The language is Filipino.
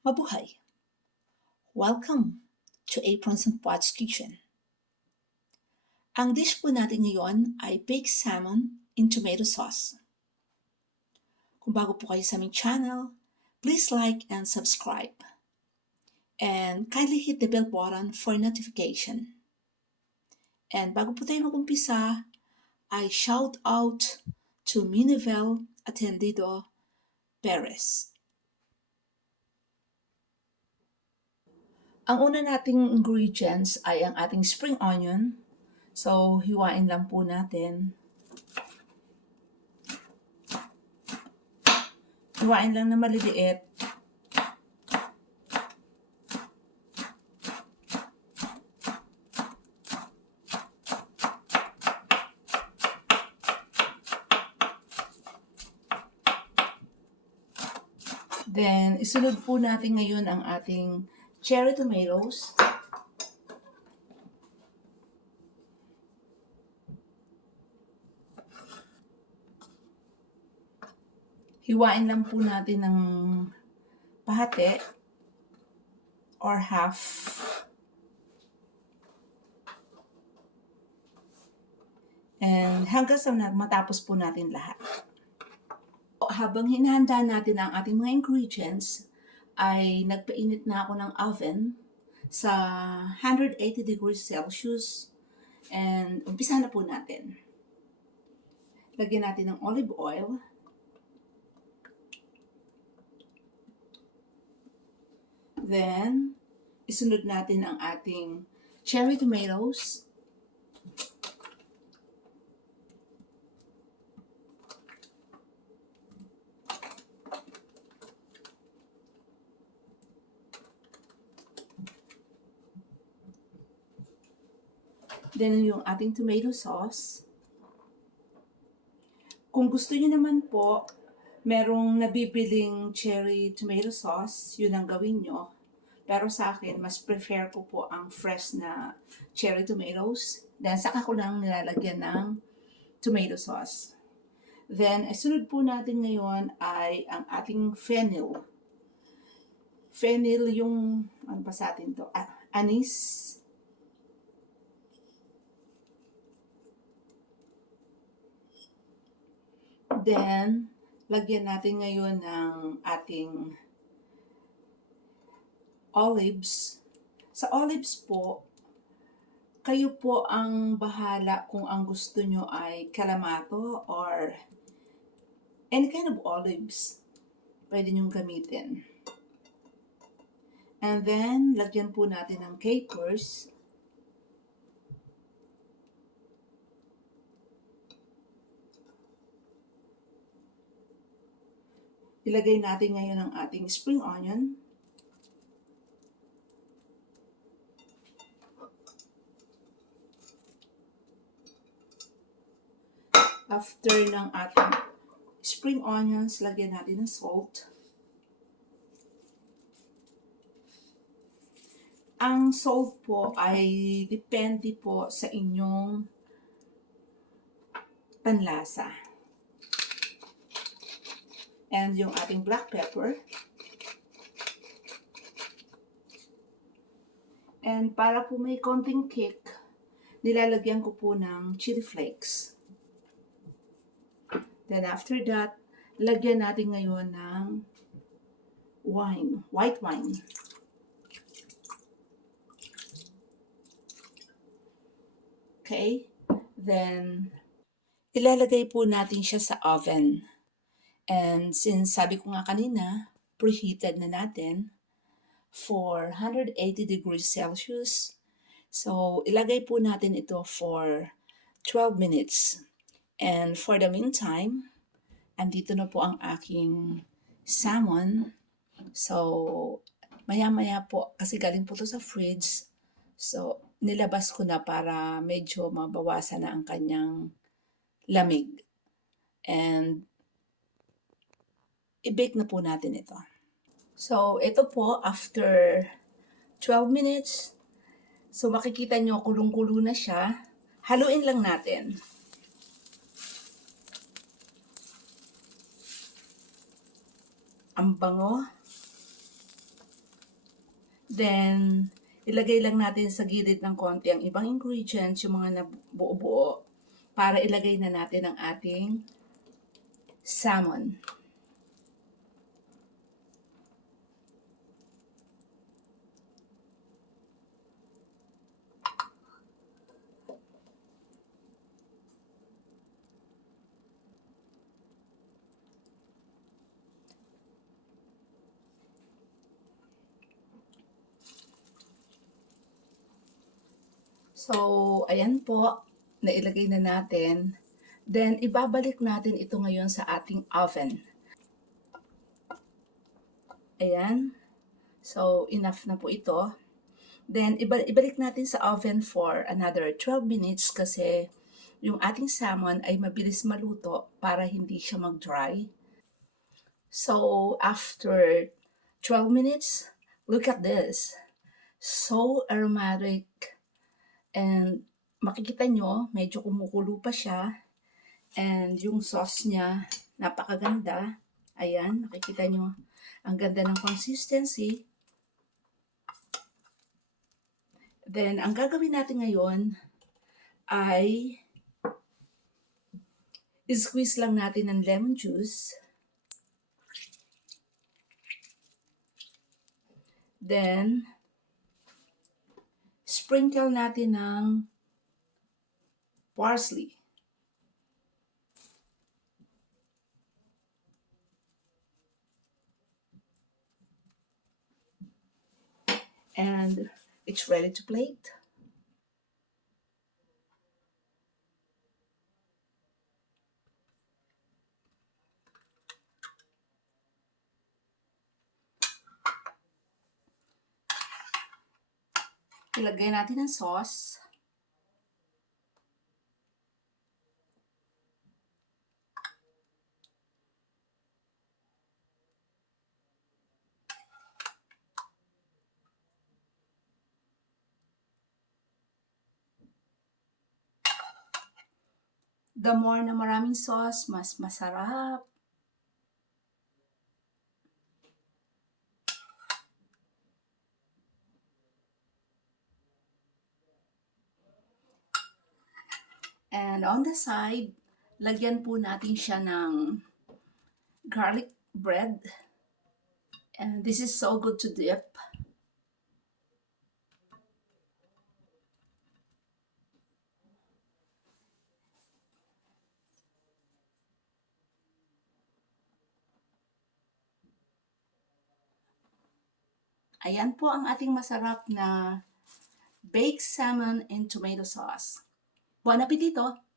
Mabuhay! Welcome to Aprons and Pots Kitchen. Ang dish po natin ngayon ay baked salmon in tomato sauce. Kung bago po kayo sa aming channel, please like and subscribe. And kindly hit the bell button for notification. And bago po tayo mag-umpisa, I shout out to Minivel Atendido Perez. Ang una nating ingredients ay ang ating spring onion. So, hiwain lang po natin. Hiwain lang na maliliit. Then, isunod po natin ngayon ang ating cherry tomatoes. Hiwain lang po natin ng pahati or half. And hanggang sa matapos po natin lahat. Habang hinahanda natin ang ating mga ingredients, ay nagpainit na ako ng oven sa 180 degrees Celsius. And umpisa na po natin. Lagyan natin ng olive oil. Then, isunod natin ang ating cherry tomatoes. Then, yung ating tomato sauce. Kung gusto niyo naman po, merong nabibiling cherry tomato sauce, yun ang gawin nyo. Pero sa akin, mas prefer ko po ang fresh na cherry tomatoes. Then, saka ko lang nilalagyan ng tomato sauce. Then, sunod po natin ngayon ay ang ating fennel. Fennel yung, ano pa sa atin to? Anise. Then, lagyan natin ngayon ng ating olives. Sa olives po, kayo po ang bahala kung ang gusto nyo ay kalamato or any kind of olives. Pwede nyong gamitin. And then, lagyan po natin ng capers. Ilagay natin ngayon ang ating spring onion. After ng ating spring onions, lagyan natin ng salt. Ang salt po ay depende po sa inyong panlasa. And yung ating black pepper. And para po may konting kick, nilalagyan ko po ng chili flakes. Then after that, lagyan natin ngayon ng wine, white wine. Okay? Then, ilalagay po natin siya sa oven. And since sabi ko nga kanina, preheated na natin for 180 degrees Celsius. So, ilagay po natin ito for 12 minutes. And for the meantime, andito na po ang aking salmon. So, maya-maya po, kasi galing po ito sa fridge. So, nilabas ko na para medyo mabawasan na ang kanyang lamig. And, i-bake na po natin ito. So, ito po, after 12 minutes, so makikita nyo, kulong-kulo na siya. Haluin lang natin. Ang bango. Then, ilagay lang natin sa gilid ng konti ang ibang ingredients, yung mga nabuo-buo, para ilagay na natin ang ating salmon. So, ayan po, nailagay na natin. Then, ibabalik natin ito ngayon sa ating oven. Ayan. So, enough na po ito. Then, ibalik natin sa oven for another 12 minutes kasi yung ating salmon ay mabilis maluto para hindi siya mag-dry. So, after 12 minutes, look at this. So aromatic. And makikita nyo, medyo kumukulo pa siya. And yung sauce niya, napakaganda. Ayan, makikita nyo. Ang ganda ng consistency. Then, ang gagawin natin ngayon ay squeeze lang natin ng lemon juice. Then, sprinkle natin ng parsley. And it's ready to plate. Ilagay natin ang sauce. The more na maraming sauce, mas masarap. And on the side, lagyan po natin siya ng garlic bread. And this is so good to dip. Ayan po ang ating masarap na baked salmon and tomato sauce. Buon appetito!